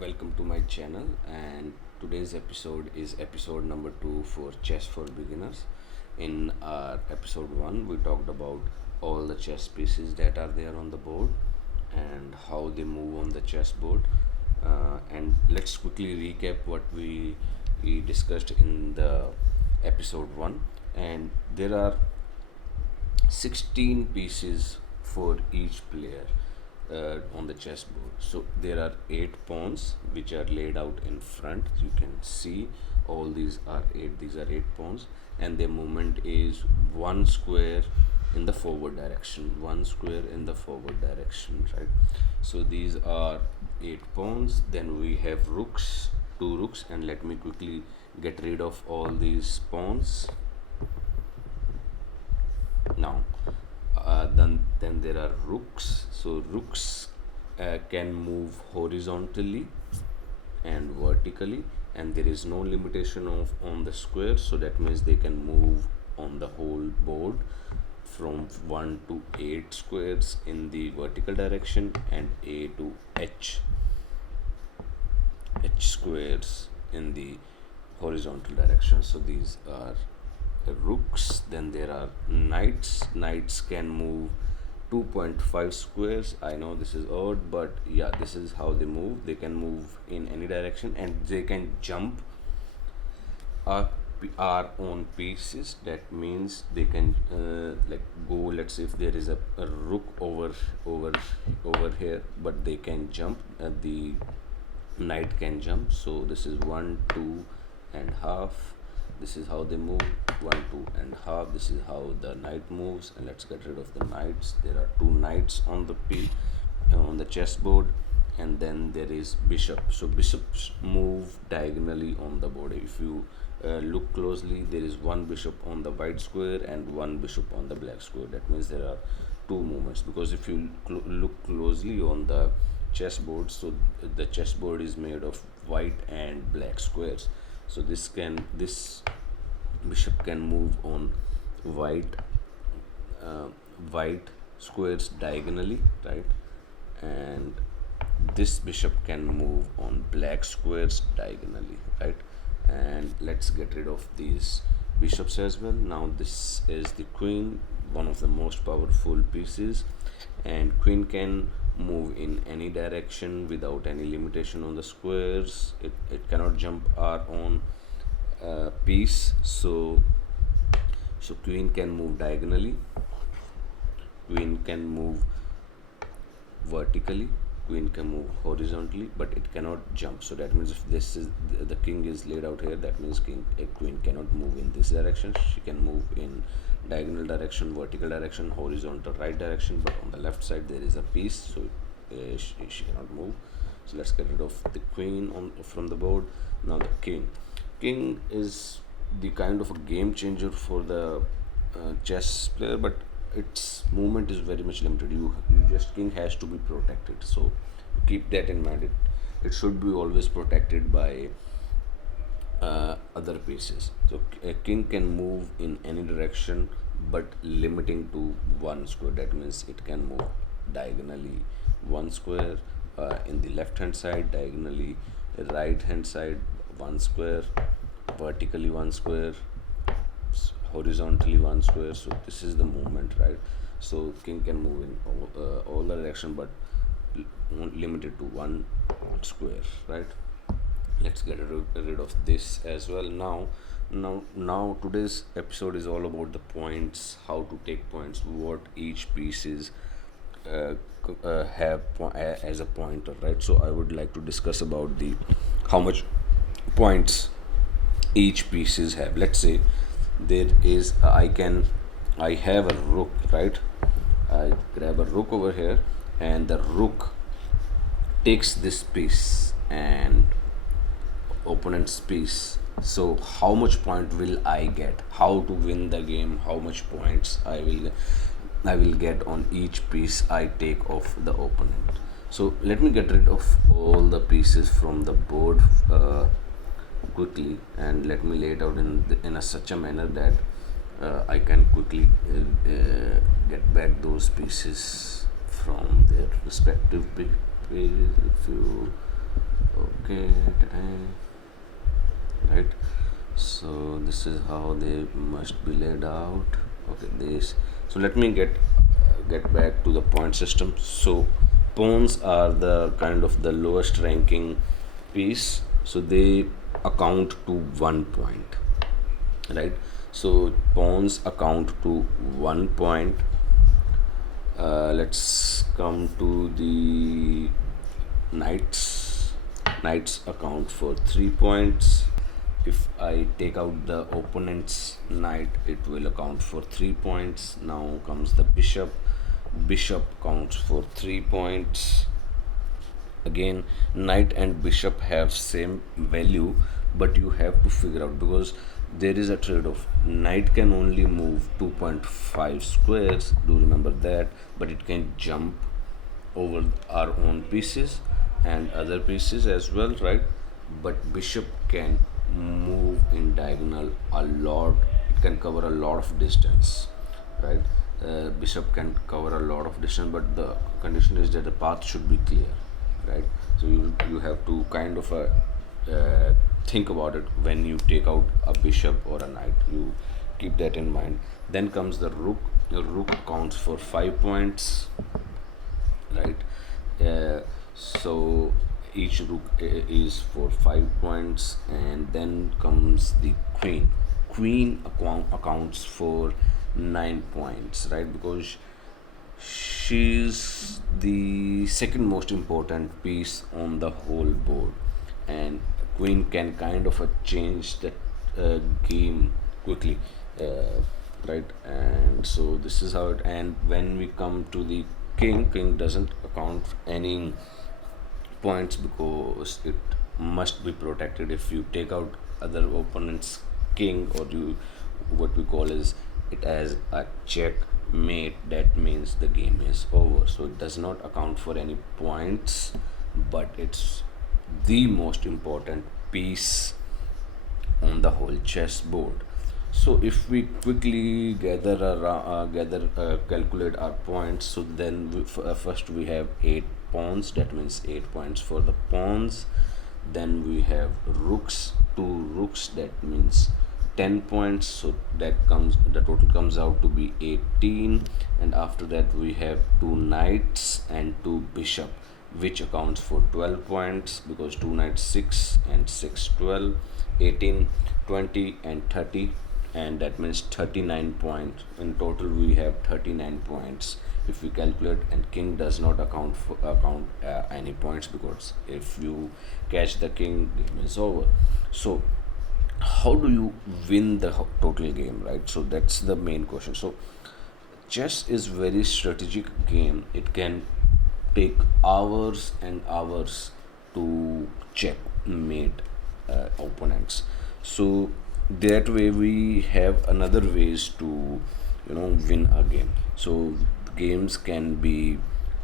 Welcome to my channel, and today's episode is episode number 2 for chess for beginners. In our episode 1 we talked about all the chess pieces that are there on the board and how they move on the chessboard. And let's quickly recap what we discussed in the episode 1. And there are 16 pieces for each player on the chessboard. So there are 8 pawns which are laid out in front. You can see all these are 8. These are 8 pawns, and their movement is one square in the forward direction, one square in the forward direction, right? So these are 8 pawns. Then we have rooks, 2 rooks, and let me quickly get rid of all these pawns now. Then there are rooks. So rooks can move horizontally and vertically, and there is no limitation of on the square, so that means they can move on the whole board from 1 to 8 squares in the vertical direction and A to H squares in the horizontal direction. So these are rooks. Then there are knights. Knights can move 2.5 squares. I know this is odd, but yeah, this is how they move. They can move in any direction, and they can jump our own pieces. That means they can like go, let's say if there is a rook over here, but they can jump. The knight can jump. So this is 1, 2 and half. This is how they move, 1, 2 and half. This is how the knight moves. And let's get rid of the knights. There are 2 knights on the chessboard, and then there is bishop. So bishops move diagonally on the board. If you look closely, there is 1 bishop on the white square and 1 bishop on the black square. That means there are 2 movements, because if you look closely on the chessboard, so the chessboard is made of white and black squares. So this bishop can move on white squares diagonally, right? And this bishop can move on black squares diagonally, right? And let's get rid of these bishops as well. Now this is the queen, one of the most powerful pieces, and queen can move in any direction without any limitation on the squares. It cannot jump our own piece. So queen can move diagonally, queen can move vertically, queen can move horizontally, but it cannot jump. So that means if this is the king is laid out here, that means queen cannot move in this direction. She can move in diagonal direction, vertical direction, horizontal right direction, but on the left side there is a piece, so she cannot move. So let's get rid of the queen from the board. Now the king is the kind of a game changer for the chess player, but its movement is very much limited. You just king has to be protected, so keep that in mind. It should be always protected by other pieces. So a king can move in any direction, but limiting to 1 square. That means it can move diagonally 1 square, in the left hand side, diagonally right hand side 1 square, vertically 1 square, horizontally 1 square. So this is the movement, right? So king can move in all the direction, but limited to 1 square, right? Let's get rid of this as well. Now today's episode is all about the points, how to take points, what each piece is have as a pointer, right? So I would like to discuss about the how much points each pieces have. Let's say there is I have a rook, right? I grab a rook over here, and the rook takes this piece and opponent's piece. So how much point will I get? How to win the game? How much points I will get on each piece I take off the opponent. So let me get rid of all the pieces from the board quickly, and let me lay it out in such a manner that I can quickly get back those pieces from their respective pages. If you So this is how they must be laid out. Okay, this. So let me get back to the point system. So pawns are the kind of the lowest ranking piece, so they account to 1 point, right? So pawns account to 1 point. Let's come to the knights. Knights account for 3 points. If I take out the opponent's knight, it will account for 3 points. Now comes the bishop. Bishop counts for 3 points. Again, knight and bishop have same value, but you have to figure out, because there is a trade-off. Knight can only move 2.5 squares, do remember that, but it can jump over our own pieces and other pieces as well, right? But bishop can move in diagonal a lot. It can cover a lot of distance, right? Bishop can cover a lot of distance, but the condition is that the path should be clear, right? So you have to kind of think about it when you take out a bishop or a knight. You keep that in mind. Then comes the rook. The rook counts for 5 points, right? So each rook is for 5 points, and then comes the queen. Queen accounts for 9 points, right? Because she's the second most important piece on the whole board, and queen can kind of change the game quickly, right? And so this is how it. And when we come to the king, king doesn't account any points because it must be protected. If you take out other opponent's king, or you, what we call is it as a checkmate, that means the game is over. So it does not account for any points, but it's the most important piece on the whole chessboard. So if we quickly calculate our points, so then first we have 8 pawns, that means 8 points for the pawns. Then we have rooks, 2 rooks, that means 10 points, so the total comes out to be 18. And after that we have 2 knights and 2 bishop, which accounts for 12 points, because 2 knights 6 and 6 12, 18, 20 and 30, and that means 39 points. In total we have 39 points if we calculate. And king does not account any points, because if you catch the king, game is over. So how do you win the total game, right? So that's the main question. So chess is very strategic game. It can take hours and hours to checkmate opponents. So that way we have another ways to win a game. So games can be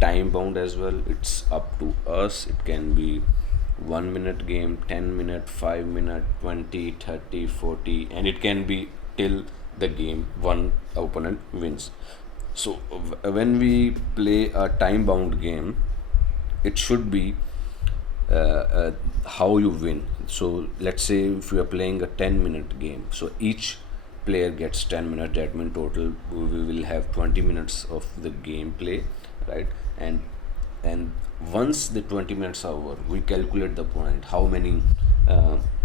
time bound as well. It's up to us. It can be 1 minute game, 10 minute, 5 minute, 20, 30, 40, and it can be till the game one opponent wins. So when we play a time bound game, it should be how you win. So let's say if we are playing a 10-minute game, so each player gets 10 minutes, that means total we will have 20 minutes of the gameplay, right? And once the 20 minutes are over, we calculate the point, how many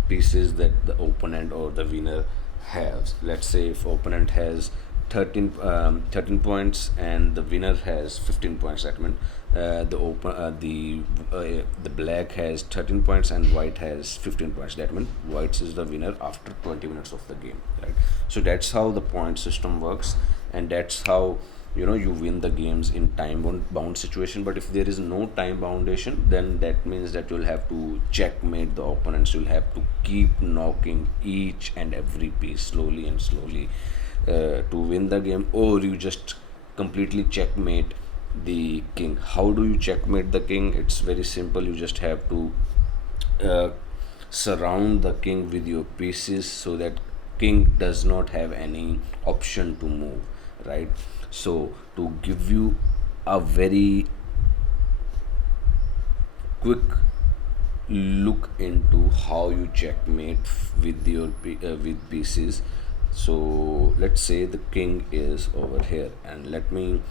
pieces that the opponent or the winner has. Let's say if opponent has 13 points and the winner has 15 points, that means the black has 13 points and white has 15 points, that means white is the winner after 20 minutes of the game, right? So that's how the point system works, and that's how you win the games in time bound situation. But if there is no time boundation, then that means that you'll have to checkmate the opponents. You'll have to keep knocking each and every piece slowly and slowly to win the game, or you just completely checkmate the king. How do you checkmate the king? It's very simple. You just have to uh, surround the king with your pieces, so that king does not have any option to move, right? So to give you a very quick look into how you checkmate with your with pieces. So let's say the king is over here, and let me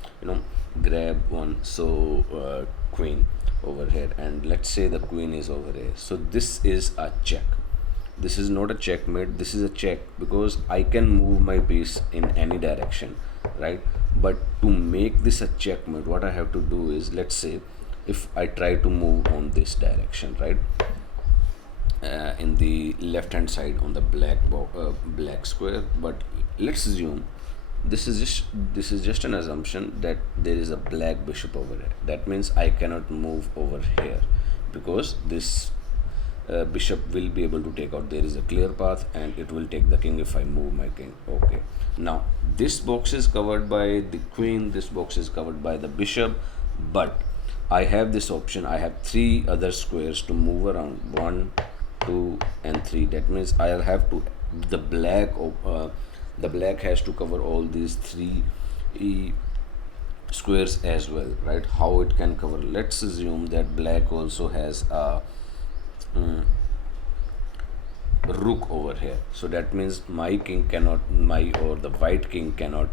grab one. So queen over here, and let's say the queen is over here. So this is a check. This is not a checkmate, this is a check, because I can move my piece in any direction, right? But to make this a checkmate, what I have to do is, let's say if I try to move on this direction, right, in the left hand side on the black square. But let's assume this is just an assumption that there is a black bishop over here. That means I cannot move over here, because this bishop will be able to take out. There is a clear path, and it will take the king if I move my king. Okay, now this box is covered by the queen, this box is covered by the bishop, but I have this option. I have three other squares to move around: 1, 2, and 3. That means I'll have to the black has to cover all these three squares as well, right? How it can cover? Let's assume that black also has a rook over here. So that means my king cannot, or the white king cannot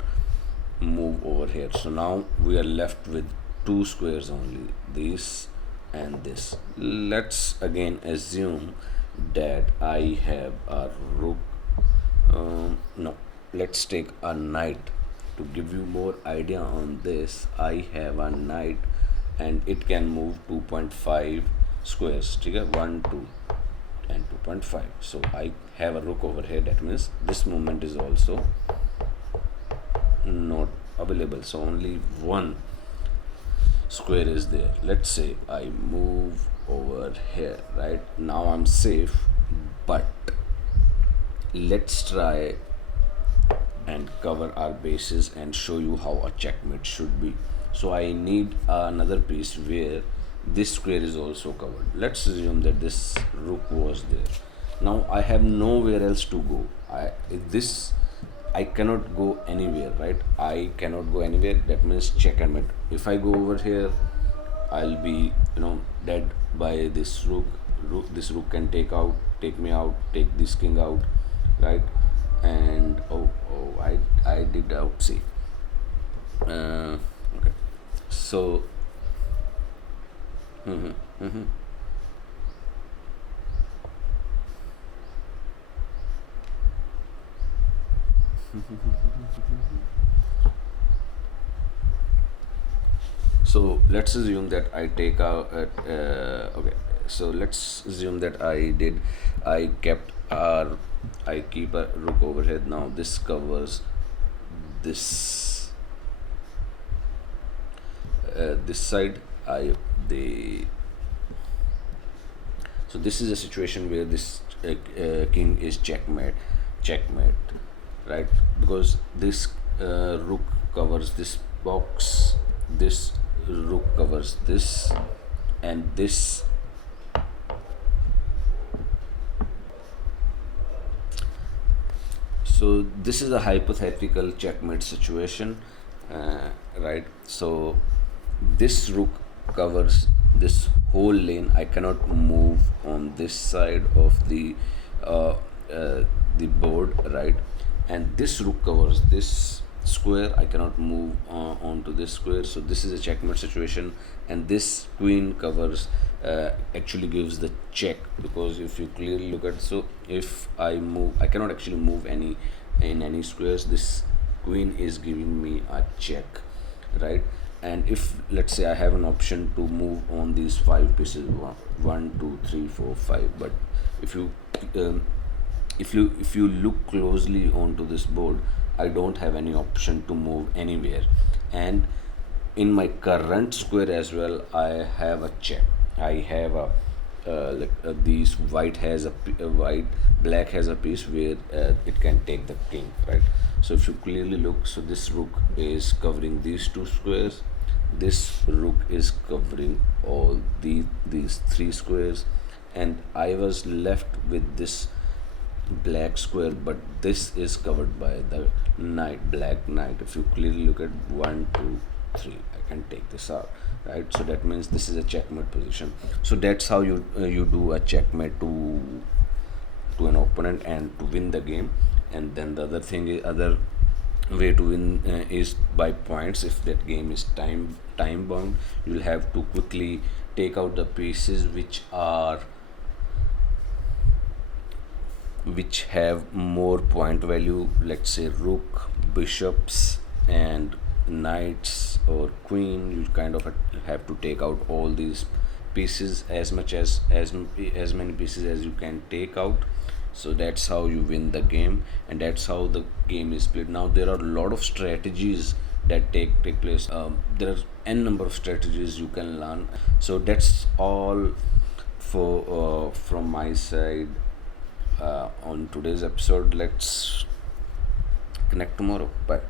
move over here. So now we are left with two squares only, this and this. Let's again assume that I have a rook. No, let's take a knight to give you more idea on this. I have a knight, and it can move 2.5 squares. Okay, 1, 2, and 2.5. So I have a rook over here. That means this movement is also not available. So only one square is there. Let's say I move over here. Right now I'm safe, but let's try and cover our bases and show you how a checkmate should be. So I need another piece where this square is also covered. Let's assume that this rook was there. Now I have nowhere else to go. I cannot go anywhere, right? I cannot go anywhere. That means check and mate. If I go over here, I'll be dead by this rook. This rook can take me out, take this king out, right? And I did out. See, okay. So, mhm, mhm. So let's assume that I take out. Okay. So let's assume that I kept I keep a rook over here. Now this covers this this side. The So this is a situation where this king is checkmate, right? Because this rook covers this box, this rook covers this, and this. So this is a hypothetical checkmate situation, right? So this rook covers this whole lane. I cannot move on this side of uh, the board, right? And this rook covers this square. I cannot move onto this square. So this is a checkmate situation, and this queen covers actually gives the check, because if you clearly look at, so if I move, I cannot actually move any squares. This queen is giving me a check, right? And if, let's say, I have an option to move on these five pieces, 1, 2, 3, 4, 5, but if you if you look closely onto this board, I don't have any option to move anywhere. And in my current square as well, I have a check. I have a these black has a piece where it can take the king, right? So if you clearly look, so this rook is covering these two squares, this rook is covering all these three squares, and I was left with this black square, but this is covered by the black knight. If you clearly look at 1, 2, 3, I can take this out. right? So that means this is a checkmate position. So that's how you do a checkmate to an opponent and to win the game. And then the other thing is, other way to win is by points. If that game is time bound, you'll have to quickly take out the pieces which have more point value, let's say rook, bishops, and knights or queen. You kind of have to take out all these pieces, as much as many pieces as you can take out. So that's how you win the game, and that's how the game is played. Now there are a lot of strategies that take place. There are n number of strategies you can learn. So that's all for from my side on today's episode. Let's connect tomorrow. Bye.